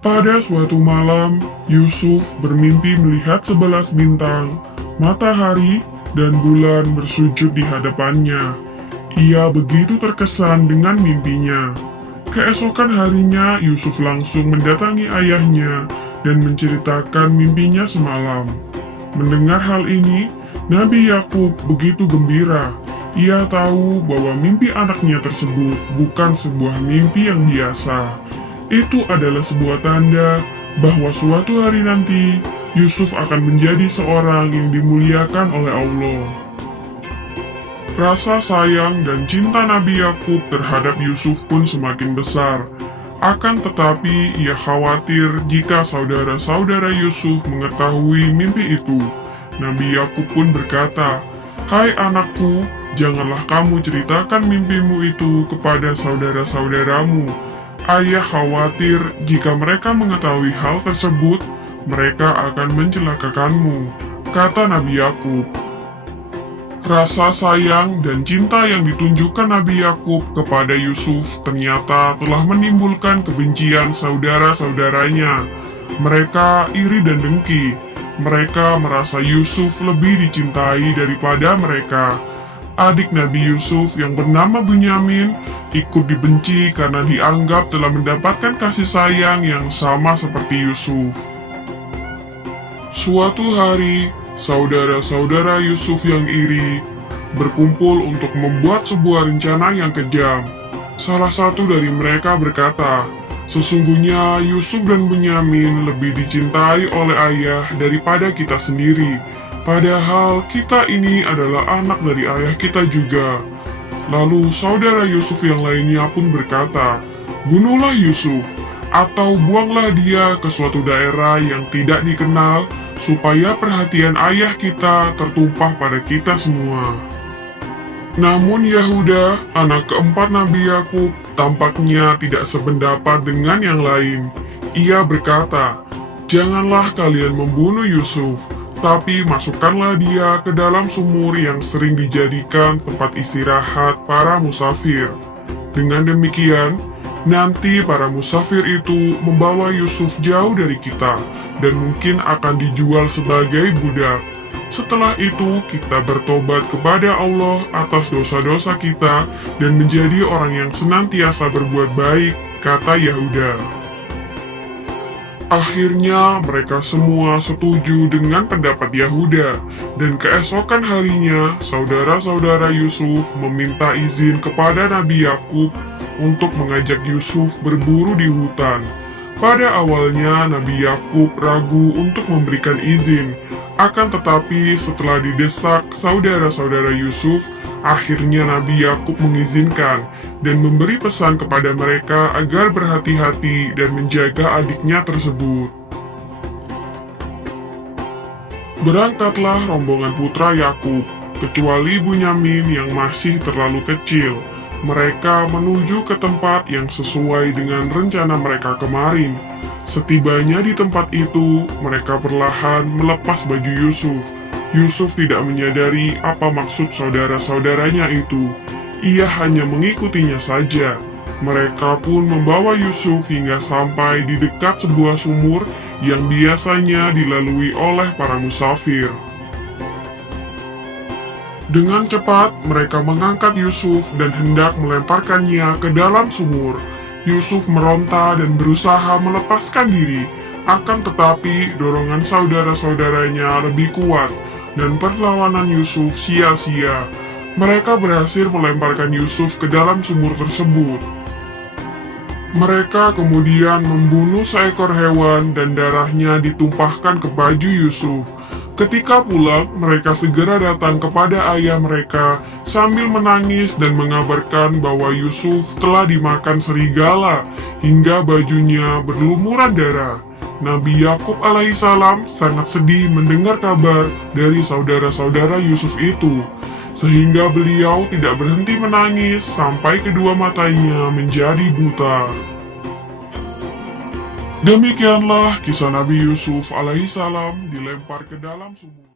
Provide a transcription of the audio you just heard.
Pada suatu malam, Yusuf bermimpi melihat 11 bintang, matahari, dan bulan bersujud di hadapannya. Ia begitu terkesan dengan mimpinya. Keesokan harinya, Yusuf langsung mendatangi ayahnya dan menceritakan mimpinya semalam. Mendengar hal ini, Nabi Yakub begitu gembira. Ia tahu bahwa mimpi anaknya tersebut bukan sebuah mimpi yang biasa. Itu adalah sebuah tanda bahwa suatu hari nanti Yusuf akan menjadi seorang yang dimuliakan oleh Allah. Rasa sayang dan cinta Nabi Yakub terhadap Yusuf pun semakin besar. Akan tetapi ia khawatir jika saudara-saudara Yusuf mengetahui mimpi itu. Nabi Yakub pun berkata, "Hai anakku, janganlah kamu ceritakan mimpimu itu kepada saudara-saudaramu. Ayah khawatir jika mereka mengetahui hal tersebut, mereka akan mencelakakanmu," kata Nabi Yakub. Rasa sayang dan cinta yang ditunjukkan Nabi Yakub kepada Yusuf ternyata telah menimbulkan kebencian saudara-saudaranya. Mereka iri dan dengki. Mereka merasa Yusuf lebih dicintai daripada mereka. Adik Nabi Yusuf yang bernama Bunyamin ikut dibenci karena dianggap telah mendapatkan kasih sayang yang sama seperti Yusuf. Suatu hari, saudara-saudara Yusuf yang iri berkumpul untuk membuat sebuah rencana yang kejam. Salah satu dari mereka berkata, "Sesungguhnya Yusuf dan Bunyamin lebih dicintai oleh ayah daripada kita sendiri. Padahal kita ini adalah anak dari ayah kita juga." Lalu saudara Yusuf yang lainnya pun berkata, "Bunuhlah Yusuf, atau buanglah dia ke suatu daerah yang tidak dikenal, supaya perhatian ayah kita tertumpah pada kita semua." Namun Yahuda, anak keempat Nabi Yakub, tampaknya tidak sependapat dengan yang lain. Ia berkata, "Janganlah kalian membunuh Yusuf, tapi masukkanlah dia ke dalam sumur yang sering dijadikan tempat istirahat para musafir. Dengan demikian, nanti para musafir itu membawa Yusuf jauh dari kita dan mungkin akan dijual sebagai budak. Setelah itu, kita bertobat kepada Allah atas dosa-dosa kita dan menjadi orang yang senantiasa berbuat baik," kata Yahuda. Akhirnya mereka semua setuju dengan pendapat Yahuda, dan keesokan harinya saudara-saudara Yusuf meminta izin kepada Nabi Yakub untuk mengajak Yusuf berburu di hutan. Pada awalnya Nabi Yakub ragu untuk memberikan izin, akan tetapi setelah didesak saudara-saudara Yusuf, akhirnya Nabi Yakub mengizinkan dan memberi pesan kepada mereka agar berhati-hati dan menjaga adiknya tersebut. Berangkatlah rombongan putra Yakub, kecuali Bunyamin yang masih terlalu kecil. Mereka menuju ke tempat yang sesuai dengan rencana mereka kemarin. Setibanya di tempat itu, mereka perlahan melepas baju Yusuf. Yusuf tidak menyadari apa maksud saudara-saudaranya itu. Ia hanya mengikutinya saja. Mereka pun membawa Yusuf hingga sampai di dekat sebuah sumur yang biasanya dilalui oleh para musafir. Dengan cepat, mereka mengangkat Yusuf dan hendak melemparkannya ke dalam sumur. Yusuf meronta dan berusaha melepaskan diri, akan tetapi dorongan saudara-saudaranya lebih kuat, dan perlawanan Yusuf sia-sia. Mereka berhasil melemparkan Yusuf ke dalam sumur tersebut. Mereka kemudian membunuh seekor hewan dan darahnya ditumpahkan ke baju Yusuf. Ketika pulang, mereka segera datang kepada ayah mereka sambil menangis dan mengabarkan bahwa Yusuf telah dimakan serigala hingga bajunya berlumuran darah. Nabi Yakub alaihissalam sangat sedih mendengar kabar dari saudara-saudara Yusuf itu, sehingga beliau tidak berhenti menangis sampai kedua matanya menjadi buta. Demikianlah kisah Nabi Yusuf alaihissalam dilempar ke dalam sumur.